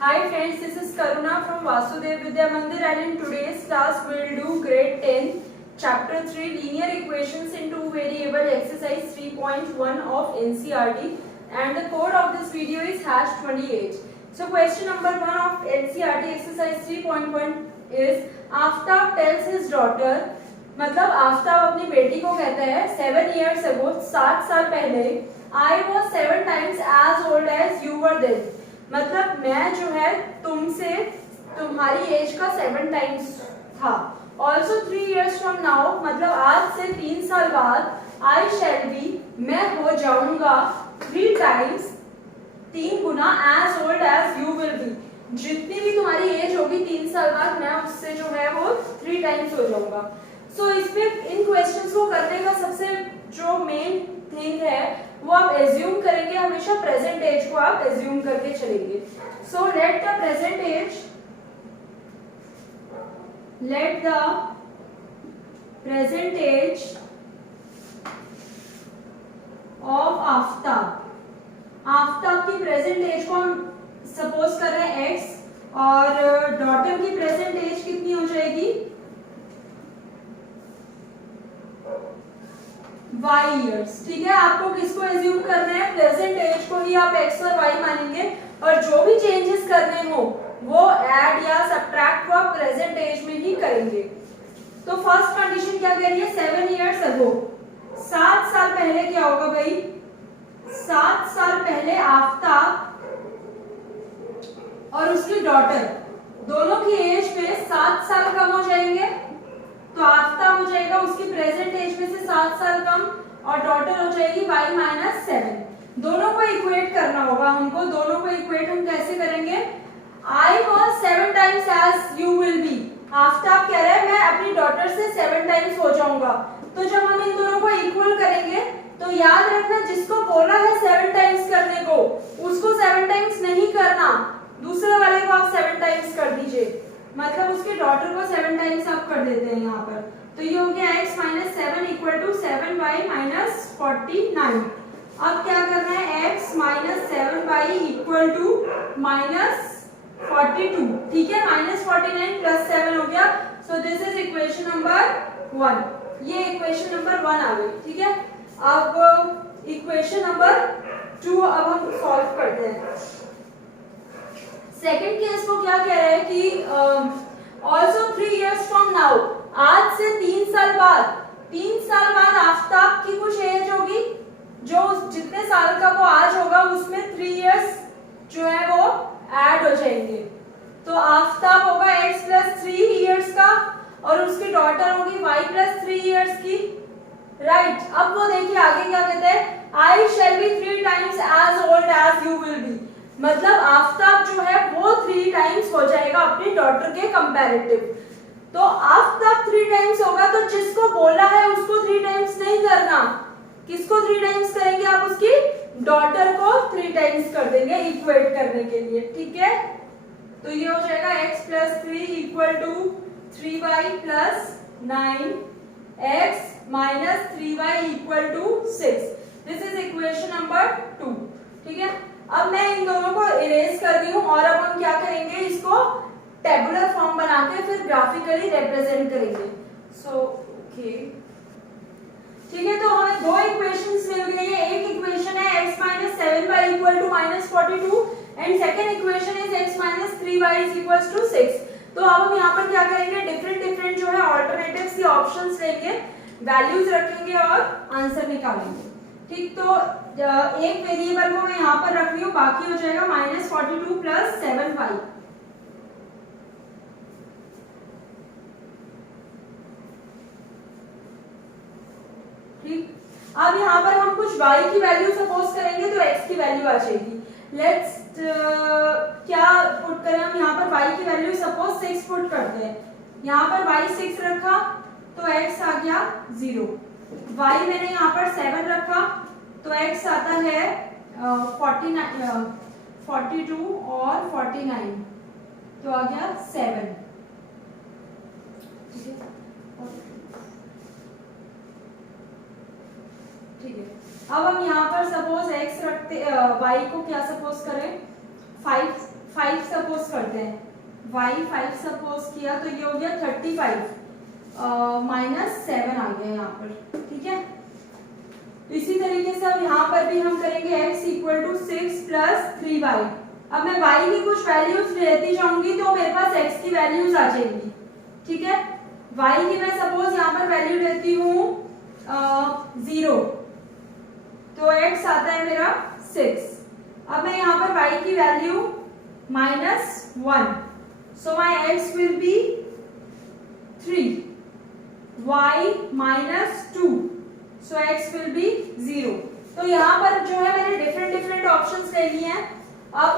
Hi friends, this is Karuna from Vasudev Vidya Mandir, and in today's class we will do grade 10 chapter 3 linear equations in two variable exercise 3.1 of NCERT, and the code of this video is #28. So question number 1 of NCERT exercise 3.1 is Aftab tells his daughter, मतलब आफ्ताब अपनी बेटी को कहता है 7 years ago, 7 साल पहले, I was 7 times as old as you were then. मतलब मैं जो है तुमसे तुम्हारी एज का 7 टाइम्स था. ऑल्सो 3 years from now, मतलब आज से 3 साल बाद, I shall be, मैं हो जाऊंगा 3 times, 3 Guna as old as you will be. जितनी भी तुम्हारी एज होगी 3 साल बाद, मैं उससे जो है वो 3 टाइम्स हो जाऊंगा. सो इसमें इन क्वेश्चंस को करने का सबसे जो मेन थिंग है वो आप एज्यूम करेंगे, हमेशा प्रेजेंट एज को आप एज्यूम करके चलेंगे. So let the present age of Aftab की प्रेजेंट एज को हम सपोज कर रहे हैं x, और डॉटर की प्रेजेंट एज कितनी हो जाएगी y years. ठीक है, आपको किसको एज्यूम करना है, प्रेजेंट एज को ही आप x और y मानेंगे, और जो भी चेंजेस करने हो वो ऐड या सब्ट्रैक्ट को आप प्रेजेंट एज में ही करेंगे. तो फर्स्ट कंडीशन क्या कह रही है, 7 years ago, 7 साल पहले क्या होगा भाई, 7 साल पहले आफ्ताब और उसकी डॉटर दोनों की एज में 7 साल कम हो जाएंगे. तो आफ्ताब हो जाएगा उसकी प्रेजेंट एज में से 7 साल कम, और डॉटर हो जाएगी y माइनस 7. दोनों को इक्वेट करना होगा हमको. दोनों को इक्वेट हम कैसे करेंगे, I was 7 times as you will be. Aftab कह रहा है मैं अपनी डॉटर से 7 टाइम्स हो जाऊंगा. तो जब हम इन दोनों को इक्वल करेंगे तो याद रखना, जिसको बोला है 7 टाइम्स करने को उसको 7 टाइम्स नहीं करना, दूसरे वाले को आप 7 टाइम्स कर दीजिए. मतलब उसके डॉटर को 7 टाइम्स आप कर देते हैं यहाँ पर. तो ये हो गया x minus 7 equal to 7y minus 49. अब क्या करना है, x minus 7y equal to minus 42. ठीक है, माइनस 49 प्लस 7 हो गया. So this is equation number 1. ये इक्वेशन नंबर 1 आ गई. ठीक है, अब इक्वेशन नंबर 2 अब हम सॉल्व करते हैं. सेकेंड केस को क्या कह रहा है कि ऑल्सो 3 years फ्रॉम नाउ, आज से 3 साल बाद आफ्ताब की कुछ एज होगी, जो जितने साल का वो आज होगा उसमें 3 years जो है वो ऐड हो जाएंगे. तो आफ्ताब होगा x प्लस 3 years का, और उसकी डॉटर होगी y प्लस 3 years की. राइट, अब वो देखिए आगे क्या कहते हैं, I shall be 3 times as old as you will be. मतलब आफ्ताब जो है वो 3 टाइम्स हो जाएगा अपनी डॉटर के कंपैरेटिव. तो आफ्ताब 3 टाइम्स होगा, तो जिसको बोला है उसको 3 टाइम्स नहीं करना. किसको 3 टाइम्स करेंगे आप, उसकी डॉटर को 3 टाइम्स कर देंगे इक्वेट करने के लिए. ठीक है, तो ये हो जाएगा x plus 3 equal to 3y plus 9, x minus 3y equal to 6. This is equation number 2. ठीक है, अब मैं इन दोनों को इरेज कर दी हूं, और अब हम क्या करेंगे, इसको टेबुलर फॉर्म बना के फिर ग्राफिकली रिप्रेजेंट करेंगे. सो ओके, ठीक है, तो हमें दो इक्वेशंस मिल गई है. एक इक्वेशन है x minus 7y equal to minus 42, and second equation is x minus 3y is equal to 6. तो अब हम यहाँ पर क्या करेंगे, डिफरेंट जो है ऑल्टरनेटिव्स या ऑप्शंस लेंगे, वैल्यूज रखेंगे और आंसर निकालेंगे. ठीक, तो एक वेरिएबल को मैं यहाँ पर रख रही हूँ, बाकी हो जाएगा माइनस 42 प्लस 7y. ठीक, अब यहाँ पर हम कुछ y की वैल्यू सपोज करेंगे तो x की वैल्यू आ जाएगी. लेट्स क्या पुट करें हम, यहाँ पर y की वैल्यू सपोज 6 पुट करते हैं. यहाँ पर y 6 रखा तो x आ गया 0. y मैंने यहाँ पर 7 रखा तो x आता है 42 और 49, तो आ गया 7. ठीक है, अब हम यहाँ पर सपोज x रखते y को क्या सपोज करें, 5 5 सपोज करते हैं, y 5 सपोज किया तो ये हो गया 35 माइनस 7 आ गया यहाँ पर, ठीक है। इसी तरीके से अब यहाँ पर भी हम करेंगे x equal to 6 plus 3y। अब मैं y की कुछ वैल्यूज लेती जाऊंगी तो मेरे पास x की वैल्यूज आ जाएंगी, ठीक है। y की मैं सपोज यहाँ पर वैल्यू लेती हूँ 0, तो x आता है मेरा 6। अब मैं यहाँ पर y की value -1, so my x will be 3, y -2, so x will be 0। तो यहाँ पर जो है मैंने डिफरेंट ऑप्शंस ले लिए हैं। अब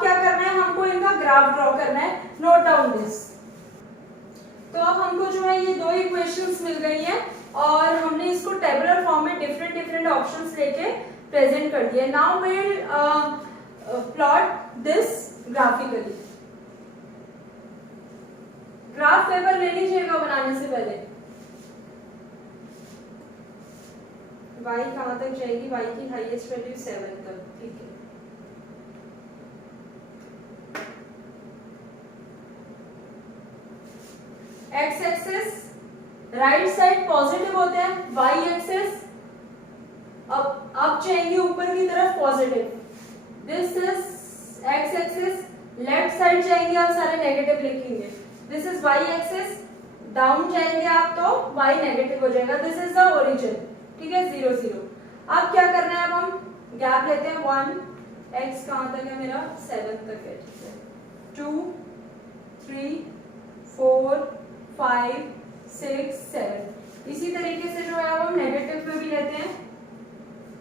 क्या करना है, हमको इनका ग्राफ ड्रॉ करना है। Note down this. तो अब हमको जो है ये दो इक्वेशंस मिल गई हैं और हमने इसको टेबुलर फॉर्म में डिफरेंट ऑप्शंस लेके प्रेजेंट कर दिया। Now we will plot this graphically. Graph paper ले लीजिएगा बनाने से पहले। y कहां तक जाएगी, y की हाईएस्ट वैल्यू 7 तक, ठीक है। x axis right side positive होते हैं, y एक्सिस अब जाएंगे ऊपर की तरफ positive. This is x axis, left side जाएंगे आप सारे नेगेटिव लिखेंगे। This is y axis, down जाएंगे आप तो y नेगेटिव हो जाएगा। दिस इज द ओरिजिन, ठीक है, 0 0। अब क्या करना है, अब हम गैप लेते हैं 1, x कहां तक है मेरा 7 तक है, ठीक है। 2 3 4 5 6 7। इसी तरीके से जो है अब हम नेगेटिव पे भी लेते हैं,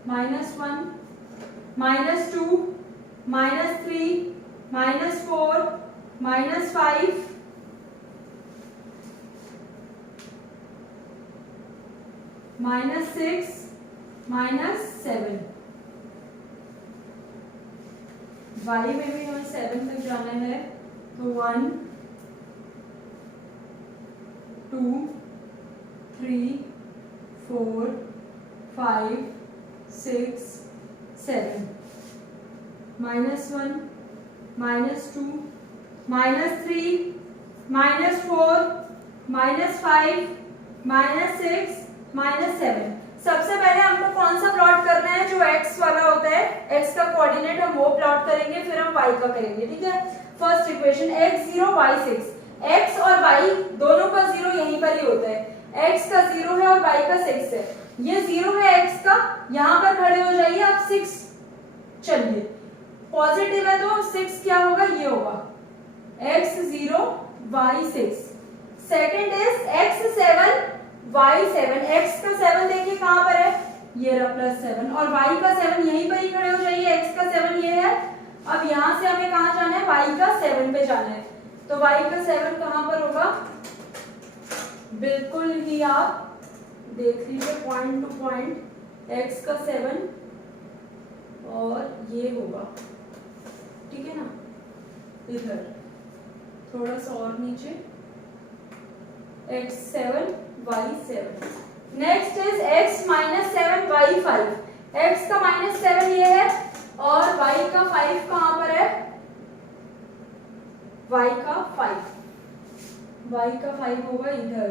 -1 -2 -3 -4 -5 -6 -7। y में भी हमें 7 तक जाना है, तो 1 2 3 4 5 6 7। -1 -2 -3 -4 -5 -6 -7। सबसे पहले हमको कौन सा प्लॉट करना है, जो x वाला होता है, x का कोऑर्डिनेट हम वो प्लॉट करेंगे, फिर हम y का करेंगे, ठीक है। First equation x 0 y 6, x और y दोनों का 0 यहीं पर ही होता है। x का 0 है और y का 6 है। ये 0 है x का, यहाँ पर खड़े हो जाइए आप 6, चलिए पॉजिटिव है तो 6 क्या होगा, ये होगा x 0 y 6। Second is x 7 y 7। x का 7 देखिए कहां पर है, ये रहा +7, और y का 7 यहीं पर ही खड़े हो जाइए। x का 7 ये है। अब यहां से हमें कहां जाना है, y का 7 पे जाना है। तो y का 7 कहां पर होगा, बिल्कुल ही आप देख लीजिए पॉइंट टू पॉइंट, x का 7 और ये होगा, ठीक है ना, इधर थोड़ा सा और नीचे, x 7 y 7। Next is x -7 y 5। x का -7 ये है और y का 5 कहां पर है, y का 5 होगा इधर।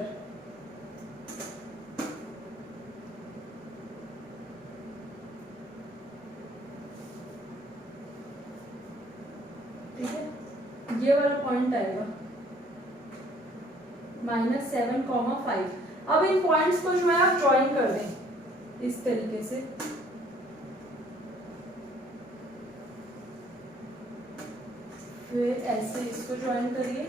ठीक है, ये वाला पॉइंट आएगा -7, 5। अब इन पॉइंट्स को जो है आप ज्वाइन कर दें इस तरीके से। फिर ऐसे इसको ज्वाइन करिए।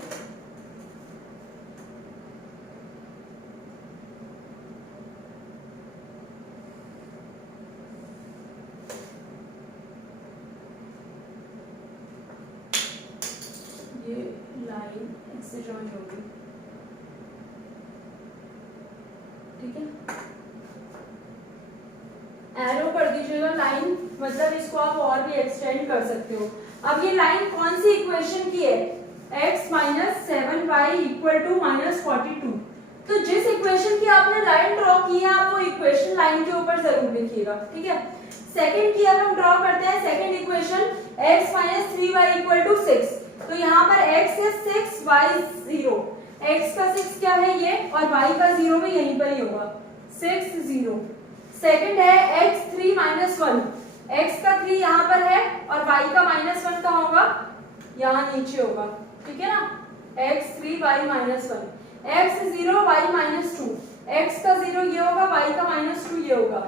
ये लाइन ऐसे ज्वाइन होगी, ठीक है। एरो कर दीजिएगा लाइन, मतलब इसको आप और भी एक्सटेंड कर सकते हो। अब ये लाइन कौन सी इक्वेशन की है, x -7y = -42। तो जिस इक्वेशन की आपने लाइन ड्रॉ की है, आप वो इक्वेशन लाइन के ऊपर जरूर लिखिएगा, ठीक है। सेकंड की अब हम ड्रॉ करते हैं। Second equation x minus 3y equal to 6। तो यहाँ पर x है 6, y 0। x का 6 क्या है ये, और y का 0 भी यहीं पर ही होगा, 6 0। सेकंड है x 3 माइनस 1, x का 3 यहाँ पर है और y का माइनस 1 कहाँ होगा, यहाँ नीचे होगा, ठीक है ना। x 3 y minus 1, x 0 y minus 2, x का 0 ये होगा, y का माइनस 2 ये होगा।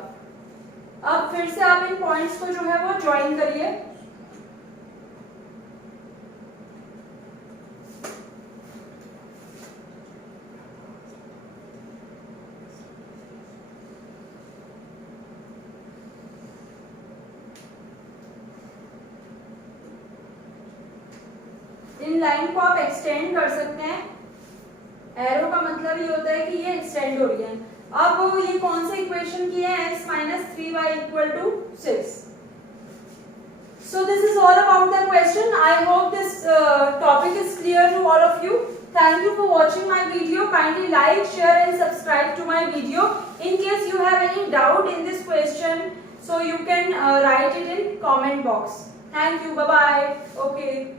अब फिर से आप इन पॉइंट्स को जो है वो ज्वाइन करिए। इन लाइन को आप एक्सटेंड कर सकते हैं, एरो का मतलब ये होता है कि ये एक्सटेंड हो रही है। अब ये कौन से इक्वेशन की है, x minus 3y equal to 6. So this is all about the question. I hope this topic is clear to all of you. Thank you for watching my video. Kindly like, share and subscribe to my video. In case you have any doubt in this question, so you can write it in comment box. Thank you. Bye bye. Okay.